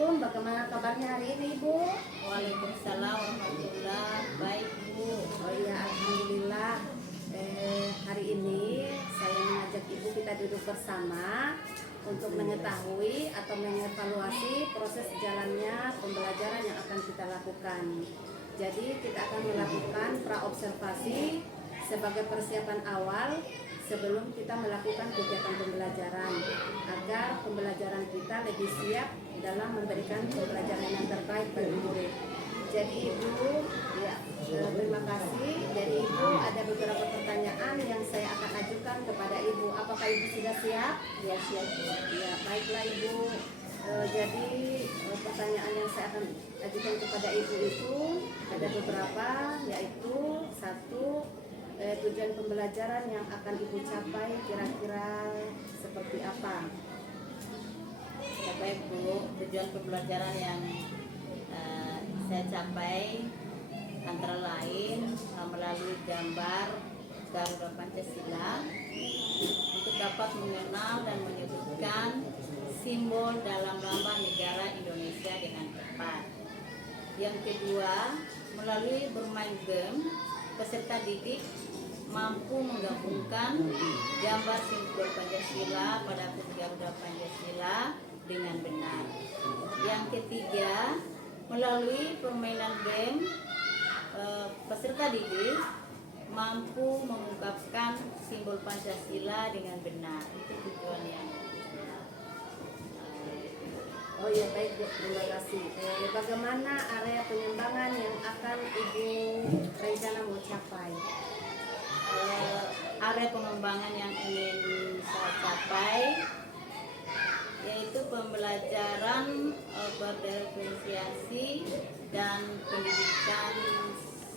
Assalamualaikum, bagaimana kabarnya hari ini Ibu? Waalaikumsalam warahmatullahi. Baik Bu. Oh iya, Alhamdulillah. Hari ini saya mengajak Ibu kita duduk bersama untuk mengetahui atau mengevaluasi proses jalannya pembelajaran yang akan kita lakukan. Jadi kita akan melakukan praobservasi sebagai persiapan awal sebelum kita melakukan kegiatan pembelajaran agar pembelajaran kita lebih siap dalam memberikan pembelajaran yang terbaik bagi murid. Jadi Ibu, ya terima kasih. Jadi Ibu ada beberapa pertanyaan yang saya akan ajukan kepada Ibu. Apakah Ibu sudah siap? Ya siap Bu. Ya baiklah Ibu. Jadi pertanyaan yang saya akan ajukan kepada Ibu itu ada beberapa, yaitu satu, tujuan pembelajaran yang akan Ibu capai kira-kira seperti apa? Ya baik Bu. Tujuan pembelajaran yang saya capai antara lain melalui gambar Garuda Pancasila untuk dapat mengenal dan menyebutkan simbol dalam lambang negara Indonesia dengan tepat. Yang kedua, melalui bermain game, peserta didik mampu menggabungkan gambar simbol Pancasila pada Garuda Pancasila dengan benar. Yang ketiga, melalui permainan game, peserta didik mampu mengungkapkan simbol Pancasila dengan benar. Itu tujuan yang Oh ya baik Bu, terima kasih. Bagaimana area pengembangan yang akan Ibu rencana mau capai? area pengembangan yang ingin saya capai yaitu pembelajaran berdiferensiasi dan pendidikan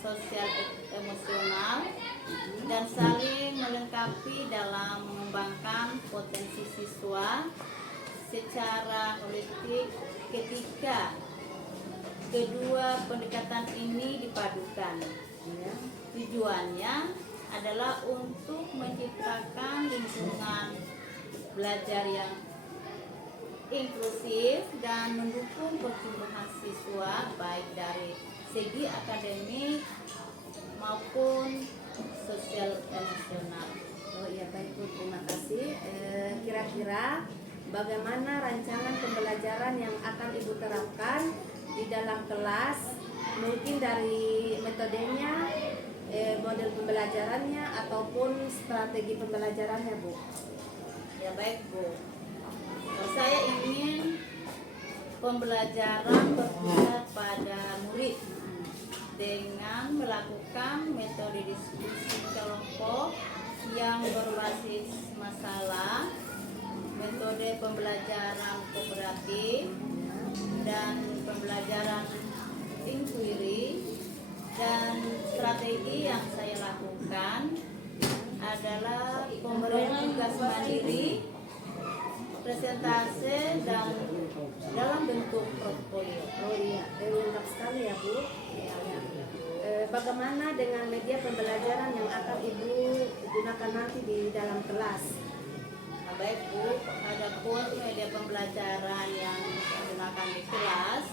sosial emosional dan saling melengkapi dalam mengembangkan potensi siswa secara holistik ketika kedua pendekatan ini dipadukan. Ya. Tujuannya adalah untuk menciptakan lingkungan belajar yang inklusif dan mendukung pertumbuhan siswa baik dari segi akademik maupun sosial emosional. Oh iya baik Bu, terima kasih. Kira-kira bagaimana rancangan pembelajaran yang akan Ibu terapkan di dalam kelas? Mungkin dari metodenya, model pembelajarannya ataupun strategi pembelajarannya Bu. Ya baik Bu. Saya ingin pembelajaran berpusat pada murid dengan melakukan metode diskusi kelompok yang berbasis masalah, metode pembelajaran kooperatif dan pembelajaran inquiry. Dan strategi yang saya lakukan adalah pemberian tugas mandiri, presentase, dan dalam bentuk portfolio. Oh iya, lengkap sekali ya Bu. Ya. Bagaimana dengan media pembelajaran yang akan Ibu gunakan nanti di dalam kelas? Nah, baik Bu, adapun media pembelajaran yang digunakan di kelas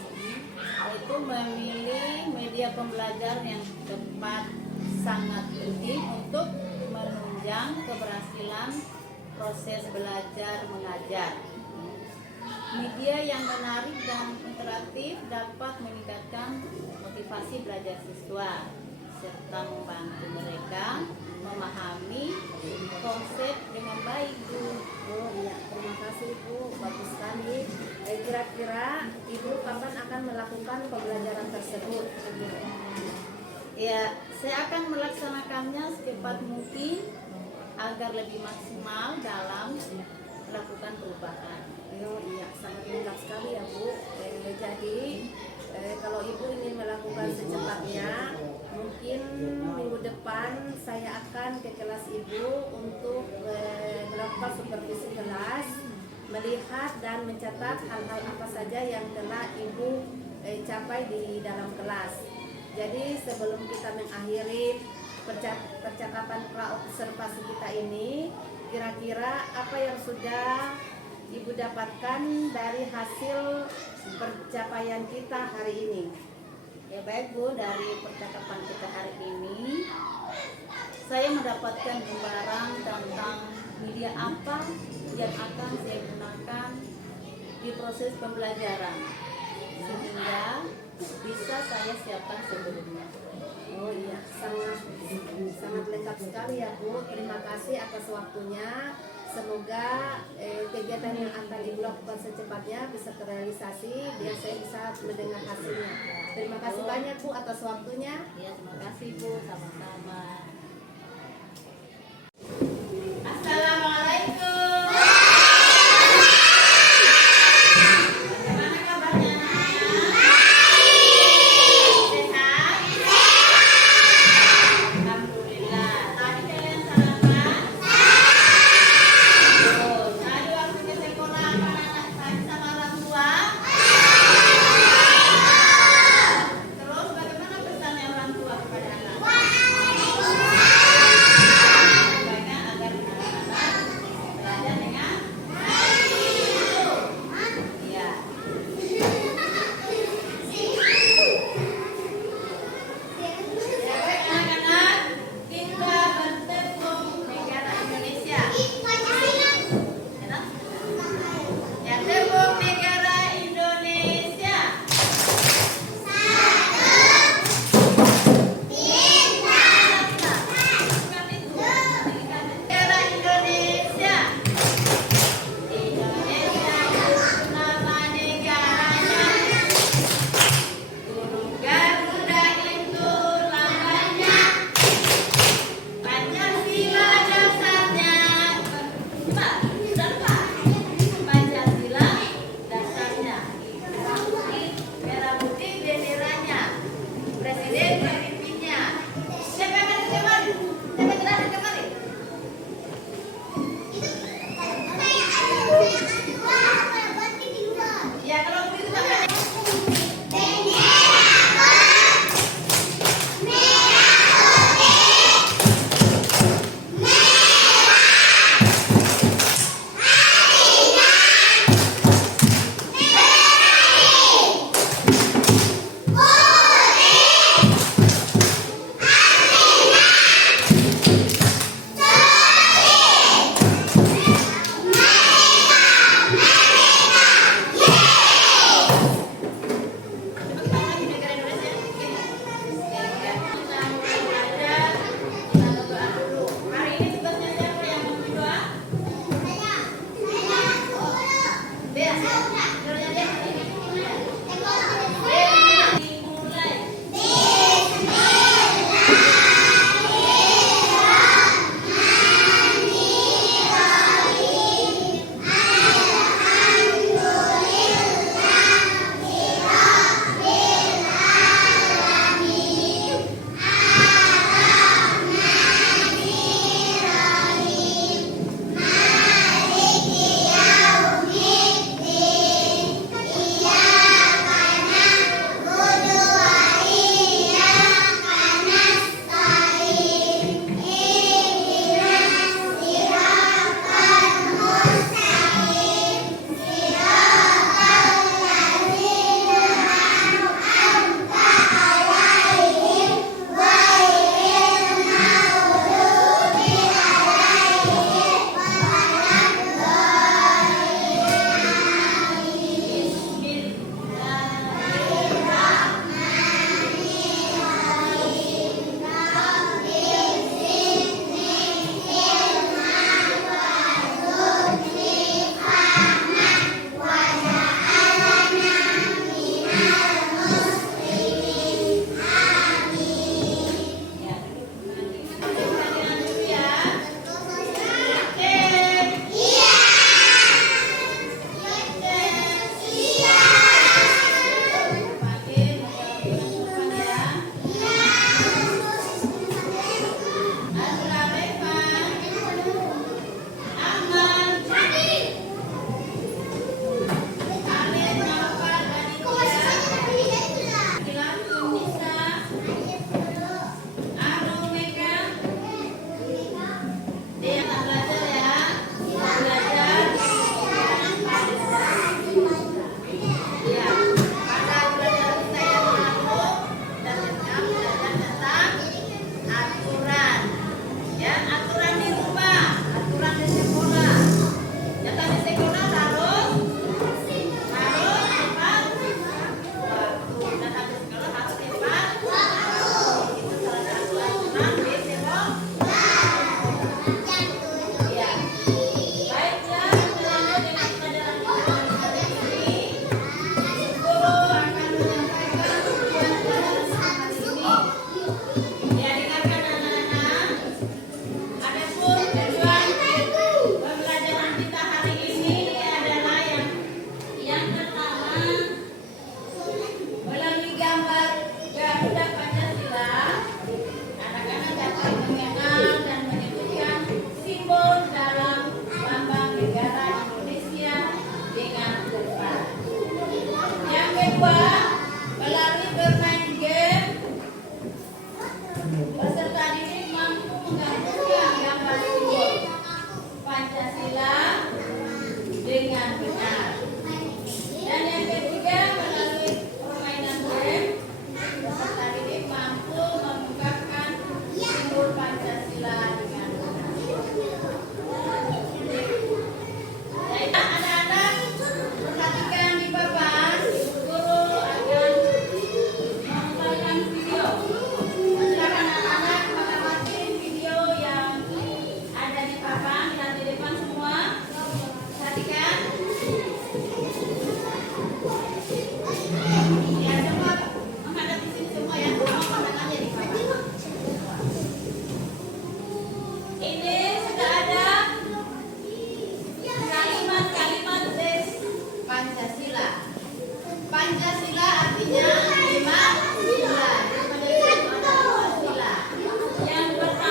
itu memilih media pembelajaran yang tepat sangat penting untuk menunjang keberhasilan proses belajar mengajar. Media yang menarik dan interaktif dapat meningkatkan motivasi belajar siswa serta membantu mereka memahami konsep dengan baik Bu. Oh iya, terima kasih Bu, bagus sekali. Kira-kira Ibu kapan akan melakukan pembelajaran tersebut? Ya, saya akan melaksanakannya secepat mungkin agar lebih maksimal dalam melakukan perubahan. Oh iya, sangat lengkap sekali ya Bu. Jadi kalau Ibu ingin melakukan secepatnya, mungkin minggu depan saya akan ke kelas Ibu untuk melakukan supervisi kelas, melihat dan mencatat hal-hal apa saja yang telah Ibu capai di dalam kelas. Jadi sebelum kita mengakhiri percakapan praobservasi kita ini, kira-kira apa yang sudah Ibu dapatkan dari hasil pencapaian kita hari ini? Ya baik Bu, dari percakapan kita hari ini saya mendapatkan gambaran tentang media apa yang akan saya gunakan di proses pembelajaran sehingga bisa saya siapkan sebelumnya. Oh iya, sangat lengkap sekali ya Bu. Terima kasih atas waktunya. Semoga kegiatan yang akan Ibu lakukan secepatnya bisa terrealisasi biar saya bisa mendengar hasilnya. Terima kasih banyak Bu atas waktunya. Ya, terima kasih Bu, sama-sama. Assalamualaikum. Bagaimana kabarnya? Sehat? Alhamdulillah. Tadi kalian sarapan? Oh, tadi waktu ke sekolah anak-anak tadi sama orang tua? Terus bagaimana pesannya orang tua kepada anak?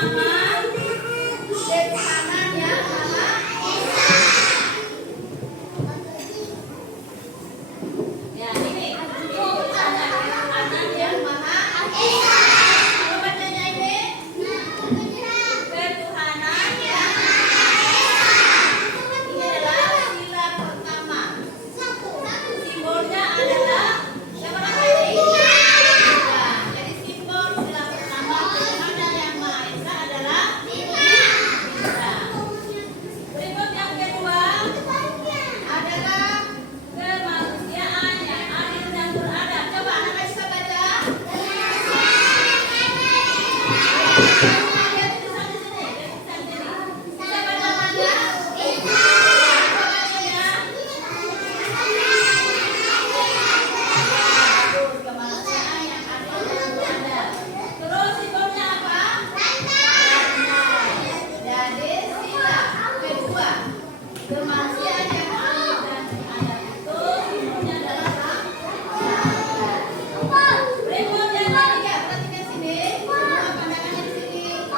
pertama Tuhanan yang Maha Ya, ini Tuhanan yang Maha Esa. Apa bacanya ini? Ketuhanan yang ini adalah sila pertama. Simbolnya adalah siapa namanya? Nah, jadi simbol sila pertama Ketuhanan yang Maha Esa adalah bintang. Berikut yang kedua adalah kemanusiaan yang adil dan beradab. Coba anak bisa baca. Lihat tulisan di sini, lihat tulisan di sini. Bisa baca mana? Apa bacanya? Bagus, kemanusiaan yang adil dan beradab. Terus simbolnya apa? Jadi sila kedua kemanusiaan yang adil dan beradab itu simbolnya adalah sabar. Berikut yang ketiga, perhatikan sini. Semua pandangannya di sini.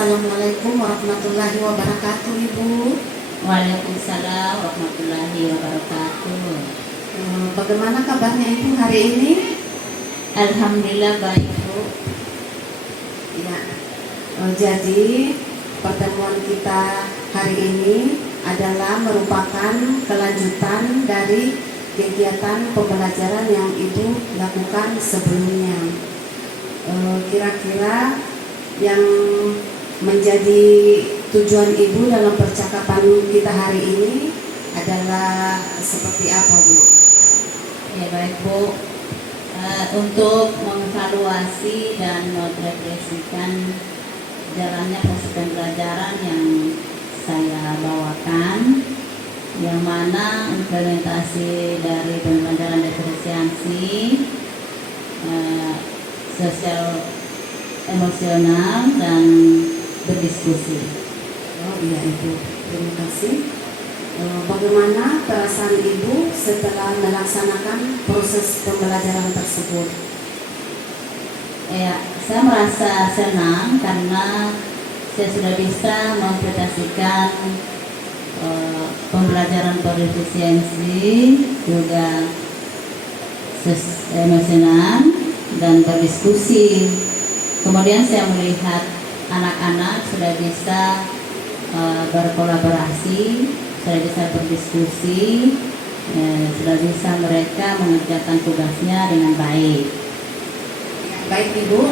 Assalamualaikum warahmatullahi wabarakatuh, Ibu. Waalaikumsalam warahmatullahi wabarakatuh. Bagaimana kabarnya Ibu hari ini? Alhamdulillah baik, Bu. Ya, jadi pertemuan kita hari ini adalah merupakan kelanjutan dari kegiatan pembelajaran yang Ibu lakukan sebelumnya. Kira-kira yang menjadi tujuan Ibu dalam percakapan kita hari ini adalah seperti apa, Bu? Ya baik, Bu. Untuk mengevaluasi dan merefleksikan jalannya proses pembelajaran yang saya bawakan, yang mana implementasi dari pembelajaran diferensiasi sosial emosional dan berdiskusi. Oh iya Ibu, terima kasih. Bagaimana perasaan Ibu setelah melaksanakan proses pembelajaran tersebut? Ya, saya merasa senang karena saya sudah bisa mengimplementasikan pembelajaran berefisiensi, juga emosional dan berdiskusi. Kemudian saya melihat anak-anak sudah bisa berkolaborasi, sudah bisa berdiskusi, sudah bisa mereka mengerjakan tugasnya dengan baik. Baik Ibu,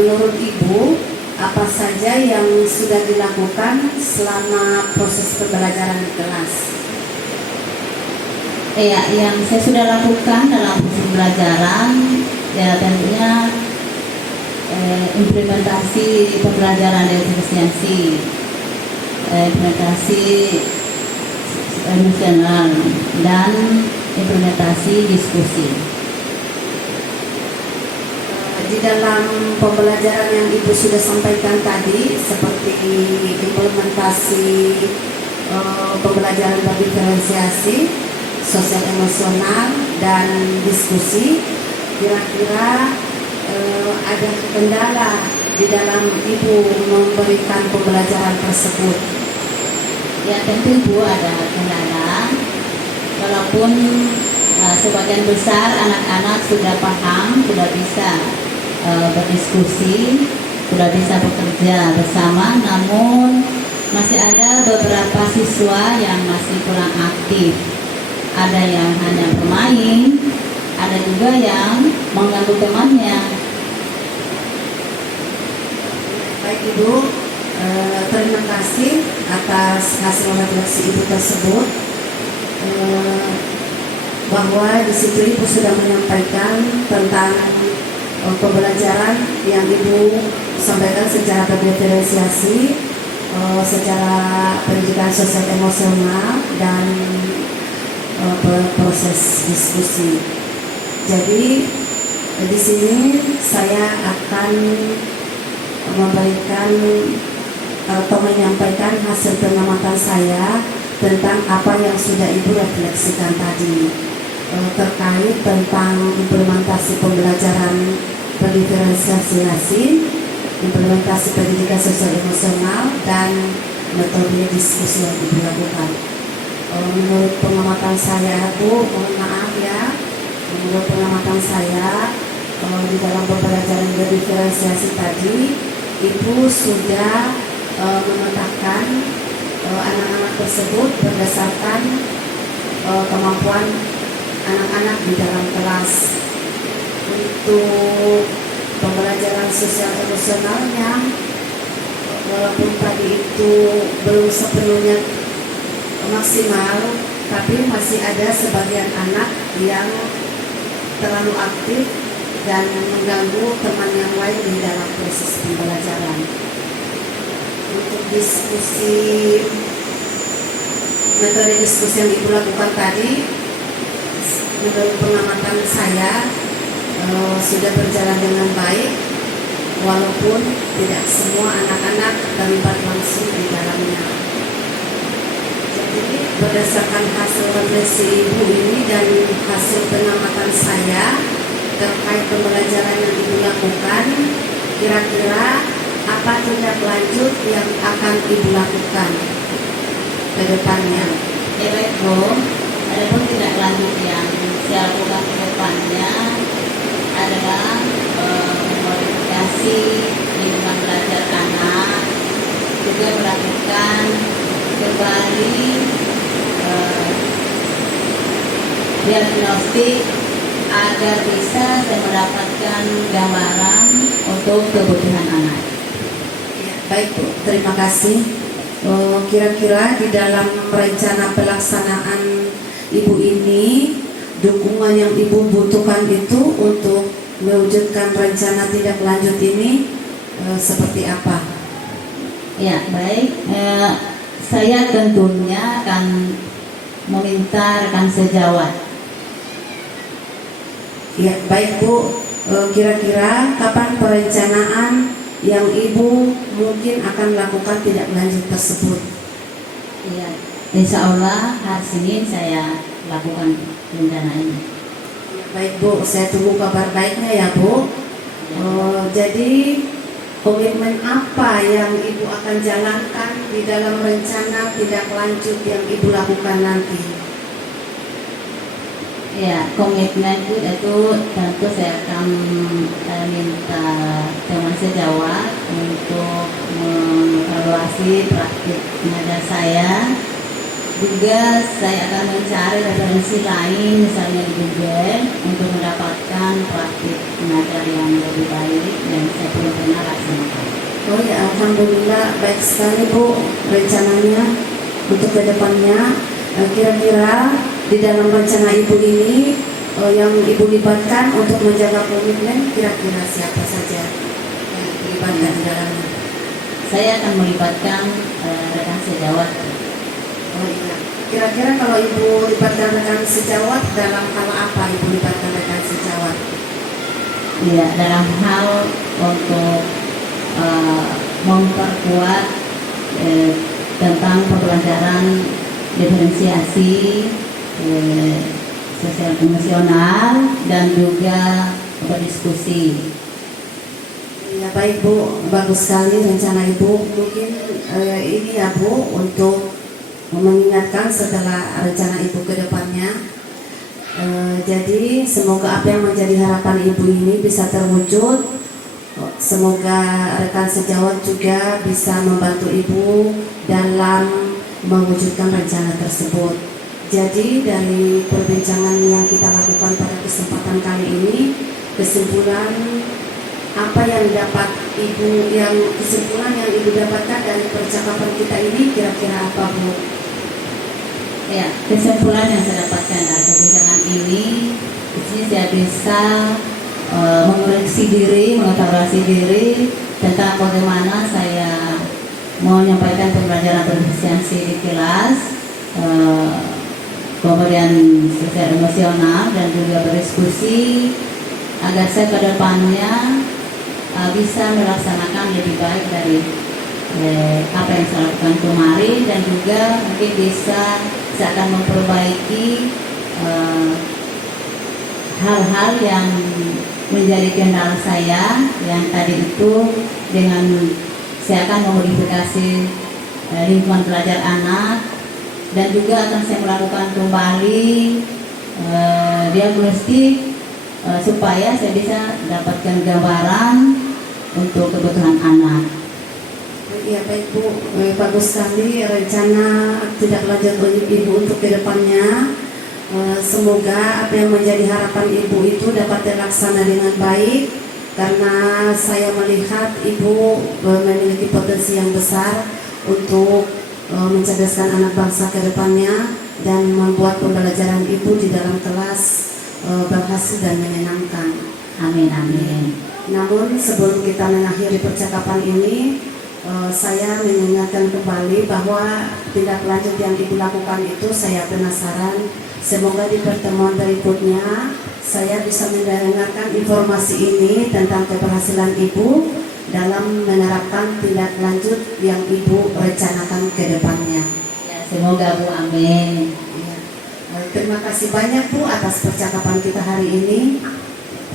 menurut Ibu apa saja yang sudah dilakukan selama proses pembelajaran di kelas? Ya, yang saya sudah lakukan dalam proses pembelajaran ya tentunya implementasi pembelajaran efisiensi, implementasi emosional dan implementasi diskusi. Di dalam pembelajaran yang Ibu sudah sampaikan tadi, seperti implementasi pembelajaran berdiferensiasi, sosial emosional dan diskusi, kira-kira ada kendala di dalam Ibu memberikan pembelajaran tersebut? Ya tentu Bu ada kendala, walaupun sebagian besar anak-anak sudah paham, sudah bisa berdiskusi, sudah bisa bekerja bersama, namun masih ada beberapa siswa yang masih kurang aktif. Ada yang hanya bermain, ada juga yang mengganggu temannya. Baik Ibu, terima kasih atas hasil refleksi Ibu tersebut. Bahwa di situ Ibu sudah menyampaikan tentang pembelajaran yang Ibu sampaikan secara berdiferensiasi, secara pendidikan sosial emosional dan proses diskusi. Jadi di sini saya akan memberikan atau menyampaikan hasil pengamatan saya tentang apa yang sudah Ibu refleksikan tadi terkait tentang implementasi pembelajaran berdiferensiasi, implementasi pendidikan sosial emosional dan metode diskusi yang Ibu lakukan. Menurut pengamatan saya, Bu, mohon maaf ya, menurut pengamatan saya di dalam pembelajaran berdiferensiasi tadi, Ibu sudah memetakan anak-anak tersebut berdasarkan kemampuan anak-anak di dalam kelas. Untuk pembelajaran sosial emosionalnya, walaupun tadi itu belum sepenuhnya maksimal, tapi masih ada sebagian anak yang terlalu aktif dan mengganggu teman yang lain di dalam proses pembelajaran. Untuk diskusi, metode diskusi yang Ibu lakukan tadi, menurut pengamatan saya sudah berjalan dengan baik, walaupun tidak semua anak-anak terlibat langsung di dalamnya. Jadi berdasarkan hasil refleksi Ibu ini dan hasil pengamatan saya terkait pembelajaran yang Ibu lakukan, kira-kira apa apa tindak lanjut yang akan Ibu lakukan ke depannya? Ya baik Bu, adapun tindak lanjut yang saya lakukan ke depannya adalah memodifikasi lingkungan belajar anak, juga melakukan kembali diagnostik agar bisa saya mendapatkan gambaran untuk kebutuhan anak. Ya, baik Bu, terima kasih. Kira-kira di dalam rencana pelaksanaan Ibu ini, dukungan yang Ibu butuhkan itu untuk mewujudkan rencana tindak lanjut ini seperti apa? Ya baik, saya tentunya akan meminta rekan sejawat. Ya baik Bu, kira-kira kapan perencanaan yang Ibu mungkin akan lakukan tindak lanjut tersebut? Ya, insya Allah hari Senin saya lakukan rencana ini. Ya, baik Bu, saya tunggu kabar baiknya ya Bu. Jadi komitmen apa yang Ibu akan jalankan di dalam rencana tindak lanjut yang Ibu lakukan nanti? Ya, komitmen itu tentu saya akan minta teman sejawat untuk mengevaluasi praktik mengajar saya. Juga saya akan mencari referensi lain misalnya di Google untuk mendapatkan praktik mengajar yang lebih baik dan saya belum pernah laksanakan. Oh ya, alhamdulillah baik sekali Bu rencananya untuk kedepannya. Kira-kira di dalam rencana Ibu ini yang Ibu libatkan untuk menjaga komitmen, kira-kira siapa saja yang dilibatkan di dalamnya? Saya akan melibatkan rekan sejawat. Oh iya. Kira-kira kalau Ibu libatkan rekan sejawat, dalam hal apa Ibu libatkan rekan sejawat? Ya, dalam hal untuk memperkuat tentang pembelajaran diferensiasi sosial emosional dan juga berdiskusi. Ya baik Bu, bagus sekali rencana Ibu. Mungkin ini ya Bu untuk mengingatkan setelah rencana Ibu ke depannya. Jadi semoga apa yang menjadi harapan Ibu ini bisa terwujud. Semoga rekan sejawat juga bisa membantu Ibu dalam mewujudkan rencana tersebut. Jadi dari perbincangan yang kita lakukan pada kesempatan kali ini, kesimpulan apa yang dapat Ibu, kesimpulan yang Ibu dapatkan dari percakapan kita ini kira-kira apa Bu? Ya, kesimpulan yang saya dapatkan dari perbincangan ini, di sini saya bisa mengoreksi diri, mengevaluasi diri tentang bagaimana saya menyampaikan pembelajaran berefisiensi di kelas, kemudian sosial emosional dan juga berdiskusi agar saya ke depannya bisa melaksanakan lebih baik dari apa yang saya lakukan kemarin, dan juga mungkin saya akan memperbaiki hal-hal yang menjadi kendala saya yang tadi itu, dengan saya akan memodifikasi lingkungan belajar anak, dan juga akan saya melakukan kembali diagnostik supaya saya bisa dapatkan gambaran untuk kebutuhan anak. Ya baik Bu, bagus sekali rencana tindak lanjut Ibu untuk kedepannya. Semoga apa yang menjadi harapan Ibu itu dapat terlaksana dengan baik, karena saya melihat Ibu memiliki potensi yang besar untuk mencerdaskan anak bangsa ke depannya dan membuat pembelajaran Ibu di dalam kelas berhasil dan menyenangkan. Amin, amin. Namun sebelum kita mengakhiri percakapan ini, saya mengingatkan kembali bahwa tindak lanjut yang Ibu lakukan itu saya penasaran. Semoga di pertemuan berikutnya saya bisa mendengarkan informasi ini tentang keberhasilan Ibu dalam menerapkan tindak lanjut yang Ibu rencanakan ke depannya. Ya, semoga Bu, amin. Ya. Terima kasih banyak Bu atas percakapan kita hari ini.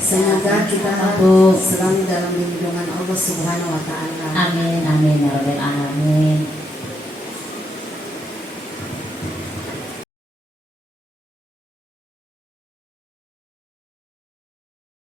Semoga kita selalu dalam lindungan Allah Subhanahu wa taala. Amin amin ya rabbal alamin.